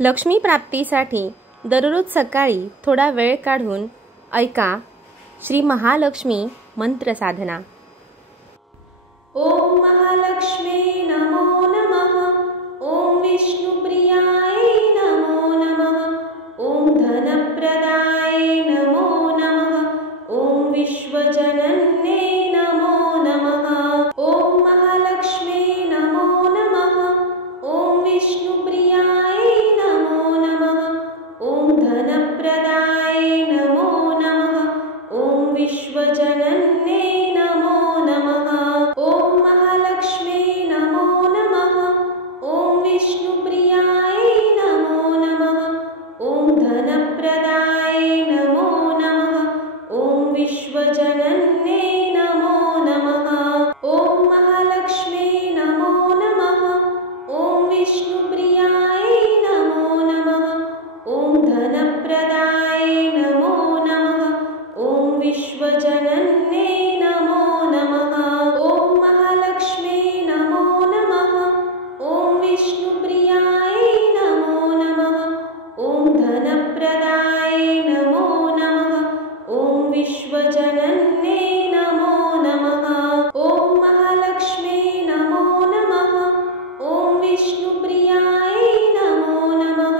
लक्ष्मी प्राप्तीसाठी दररोज सकाळी थोडा वेळ काढून ऐका श्री महालक्ष्मी मंत्र साधना। ओम महालक्ष्मी नमो नमः। ओम विष्णुप्रियाय नमो नमः। ओम धनप्रदाय नमो नमः। ओम विश्वजनन्ये नमो नमः। ओम महालक्ष्मी नमो नमः। ओम विष्णुप्रियाय नमो नमः। ओम धनप्रदाय नमो नमः। ओम विश्वजनन्ये नमो नमः। ओम महालक्ष्मी नमो नमः। ओम विष्णुप्रियाय नमो नमः। ओम धनप्रदाय नमो नमः। ओम विश्वजनन्ये नमो नमः। ओम महालक्ष्मी नमो नमः। ओम विष्णुप्रियाय नमो नमः। ओम धनप्रदाय नमो नमः। ओम विश्वजनन्ये नमो नमः। ओम महालक्ष्मी नमो नमः। ओम विष्णुप्रियाय नमो नमः। ओम धनप्रदाय नमो नमः। ओम विश्वजनन्ये नमो नमः। ओम महालक्ष्मी नमो नमः। ओम विष्णुप्रियाय नमो नमः।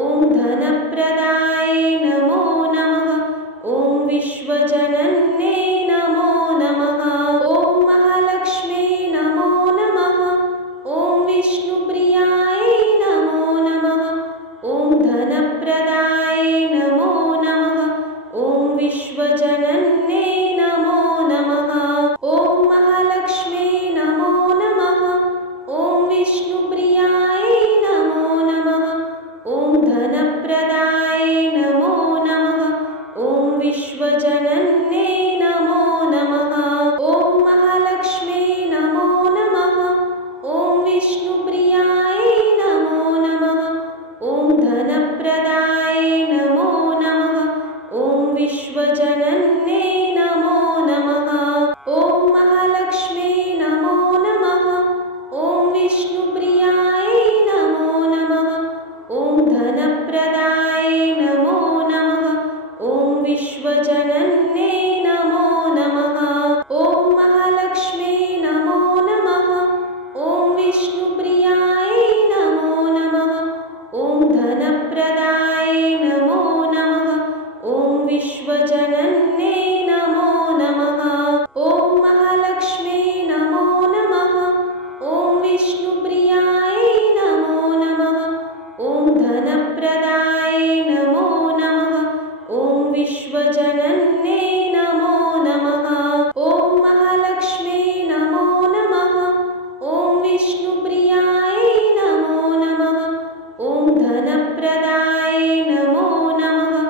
ओम धनप्रदाय नमो नमः। ओम विश्वजनन्ये नमो नमः। ओम महालक्ष्मी नमो नमः। ओम विष्णुप्रियाय नमो नमः। ओम धनप्रदाय नमो नमः। ओम विश्वजनन्ये नमो नमः। ओम महालक्ष्मी नमो नमः। ओम विष्णुप्रियाय नमो नमः। ओम धनप्रदाय नमो नमः। ओम विश्वजनन्ये नमो नमः। ओम महालक्ष्मी नमो नमः। ओम विष्णुप्रियाय नमो नमः। ओम धनप्रदाय नमो नमः। ओम विश्वजनन्ये नमो नमः। ओम महालक्ष्मी नमो नमः। ओम विष्णुप्रियाय नमो नमः। ओम धनप्रदाय नमो नमः। ओम विश्वजनन्ये नमो नमः। ओम महालक्ष्मी नमो नमः। ओम विष्णुप्रियाय नमो नमः। ओम धनप्रदाय नमो नमः। ओम विश्वजनन्ये नमो नमः। ओम महालक्ष्मी नमो नमः। ओम विष्णुप्रियाय नमो नमः। ओम धनप्रदाय नमो नमः। ओम विश्वजनन्ये नमो नमः। ओम महालक्ष्मी नमो नमः। ओम विष्णुप्रियाय नमो नमः। ओम धनप्रदाय नमो नमः।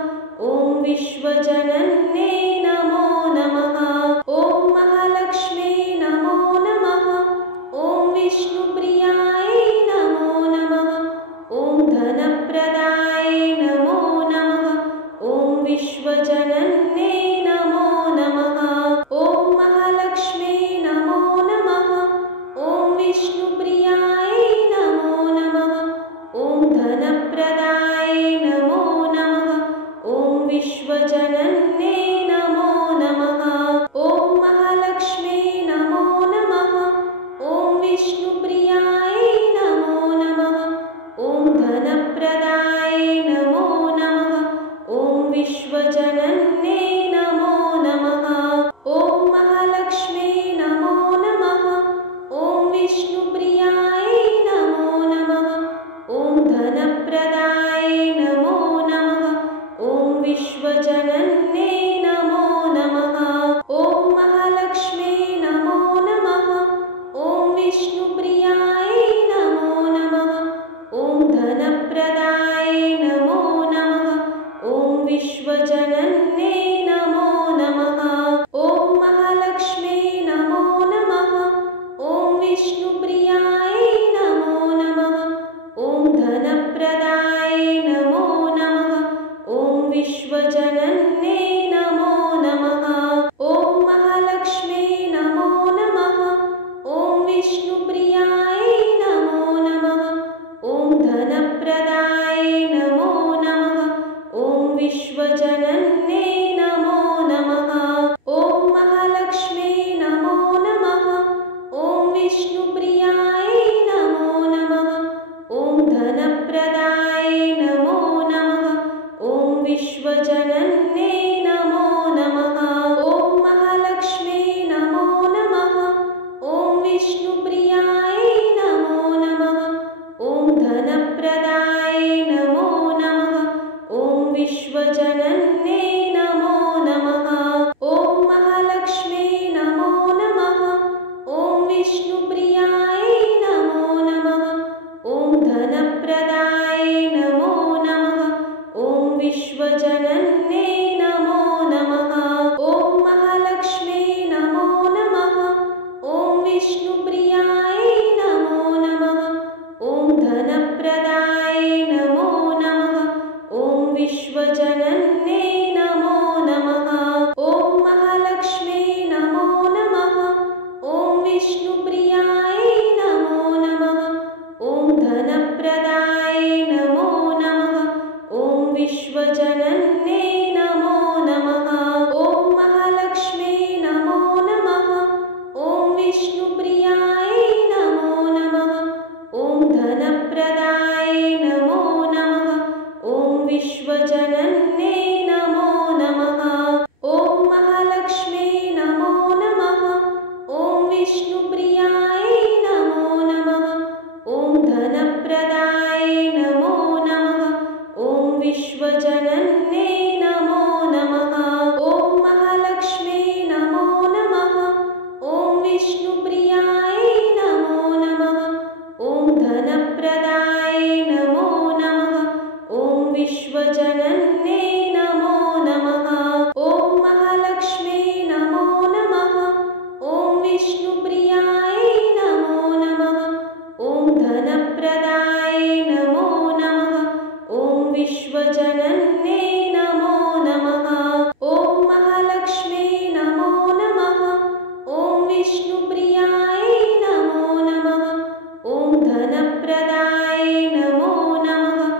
ओम विश्वजनन्ये नमो नमः। ओम महालक्ष्मी नमो नमः। ओम विष्णुप्रियाय नमो नमः। ओम धनप्रदाय नमो नमः। ओम विश्वजनन्ये नमो नमः। ओम महालक्ष्मी नमो नमः। ओम विष्णुप्रियाय नमो नमः। ओम धनप्रदाय नमो नमः। ओम विश्वजनन्ये नमो नमः। ओम महालक्ष्मी नमो नमः। ओम विष्णुप्रियाय नमो नमः। ओम धनप्रदाय नमो नमः। ओम विश्वजनन्ये नमो नमः। ओम महालक्ष्मी नमो नमः। ओम विष्णुप्रियाय नमो नमः। ओम धनप्रदाय नमो नमः। ओम विश्वजनन्ये नमो नमः। ओम महालक्ष्मी नमो नमः। ओम विष्णुप्रियाय नमो नमः। ओम धनप्रदाय नमो नमः। ओम विश्वजनन्ये नमो नमः। ओम महालक्ष्मी नमो नमः। ओम विष्णुप्रियाय नमो नमः। ओम धनप्रदाय नमो नमः। ओम विश्वजनन्ये नमो नमः। ओम महालक्ष्मी नमो नमः। ओम विष्णुप्रियाय नमो नमः। ओम धनप्रदाय धनप्रदाय नमो नमः। ॐ विश्वजनन्ये नमो नमः। ॐ महालक्ष्मी नमो नमः। ॐ विष्णुप्रियाय नमो नमः। ॐ धनप्रदाय नमो नमः। ॐ विश्वजनन्ये नमो नमः। ॐ महालक्ष्मी नमो नमः। ॐ विष्णुप्रियाय नमो नमः। ॐ धनप्रदाय नमो नमः। ॐ विश्वजनन्ये नमो नमः। ॐ महालक्ष्मी नमो नमः। ॐ विष्णुप्रियाय नमो नमः। ॐ धनप्रदाय नमो नमः। ॐ विश्वजनन्ये नमो नमः। ॐ महालक्ष्मी नमो नमः। ॐ विष्णुप्रियाय नमो नमः। ॐ धनप्रदाय नमो नमः। ॐ विश्वजनन्ये नमो नमः। ॐ महालक्ष्मी नमो नमः। ॐ विष्णुप्रियाय नमो नमः। ॐ धनप्रदाय नमो नमः। ॐ विश्वजनन्ये नमो नमः। ॐ महालक्ष्मी नमो नमः। ॐ विष्णुप्रियाय नमो नमः। ॐ धनप्रदाय नमो नमः। ॐ विश्वजनन्ये नमो नमः। ॐ महालक्ष्मी नमो नमः। ॐ विष्णुप्रियाय नमो नमः। ॐ धनप्रदाय नमो नमः। ॐ विश्वजनन्ये नमो नमः। ॐ महालक्ष्मी नमो नमः। ॐ विष्णुप्रियाय नमो नमः। ॐ धनप्रदाय नमो नमः। ॐ विश्वजनन्ये नमो नमः। ॐ महालक्ष्मी नमो नमः। ॐ विष्णुप्रियाय नमो नमः। ॐ धनप्रदाय नमो नमः।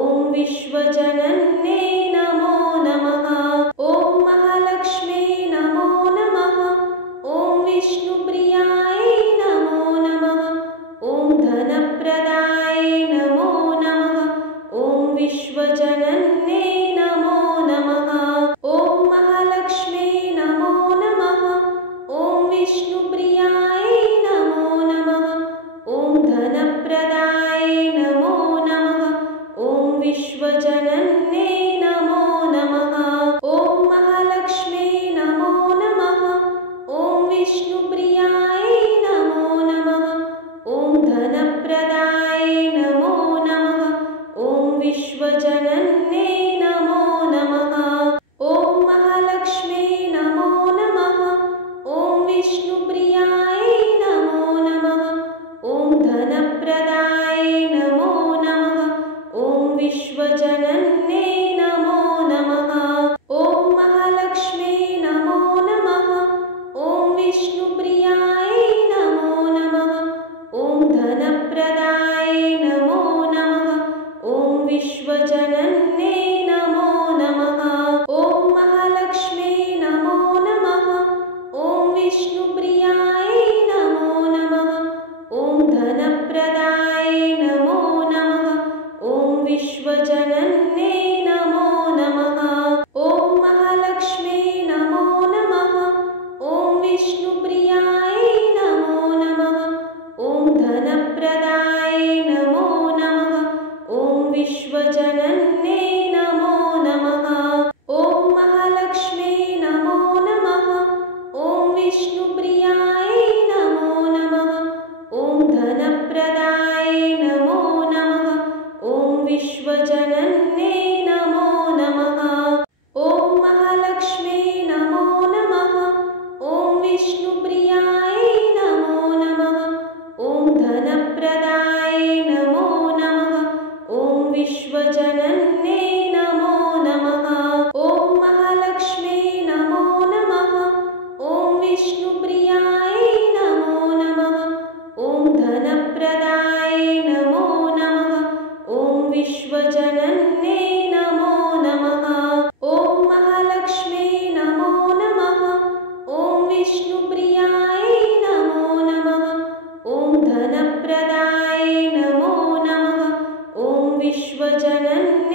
ॐ विश्वजनन्ये नमो नमः। ॐ महालक्ष्मी नमो नमः। ॐ विष्णुप्रियाय नमो नमः। ॐ धनप्रदाय नमो नमः। ॐ विश्वजनन्ये नमो नमः। ॐ महालक्ष्मी नमो नमः। ॐ विष्णुप्रियाय नमो नमः। ॐ धनप्रदाय नमो नमः। ॐ विश्वजनन्ये नमो नमः। ॐ महालक्ष्मी नमो नमः। ॐ विष्णुप्रियाय नमो नमः। ॐ धनप्रदाय नमो नमः। ॐ विश्वजनन्ये नमो नमः। ॐ महालक्ष्मी नमो नमः। ॐ विष्णुप्रियाय नमो नमः। ॐ धनप्रदाय नमो नमः। ॐ विश्वजनन्ये नमो नमः। ॐ महालक्ष्मी नमो नमः। ॐ विष्णुप्रियाय नमो नमः। ॐ धनप्रदाय नमो नमः। ॐ विश्वजनन्ये नमो नमः। ॐ महालक्ष्मी नमो नमः। ॐ विष्णुप्रियाय नमो नमः। ॐ धनप्रदाय नमो नमः। ॐ विश्वजनन्ये नमो नमः। ॐ महालक्ष्मी नमो नमः। ॐ विष्णुप्रियाय नमो नमः। ॐ धनप्रदाय नमो नमः। ॐ विश्वजनन्ये नमो नमः। ॐ महालक्ष्मी नमो नमः। ॐ विष्णुप्रियाय नमो नमः। ॐ धनप्रदाय नमो नमः। ॐ विश्वजनन्ये नमो नमः। ॐ महालक्ष्मी नमो नमः। ॐ विष्णुप्रियाय नमो नमः। ॐ धनप्रदाय नमो नमः। ॐ विश्वजनन्ये नमो नमः। ॐ महालक्ष्मी नमो नमः। ॐ विष्णुप्रियाय नमो नमः। ॐ धनप्रदाय नमो नमः। ॐ विश्वजनन्ये नमो नमः। ॐ महालक्ष्मी नमो नमः। ॐ विष्णुप्रियाय नमो नमः। ॐ धनप्रदाय नमो नमः। ॐ विश्वजनन्ये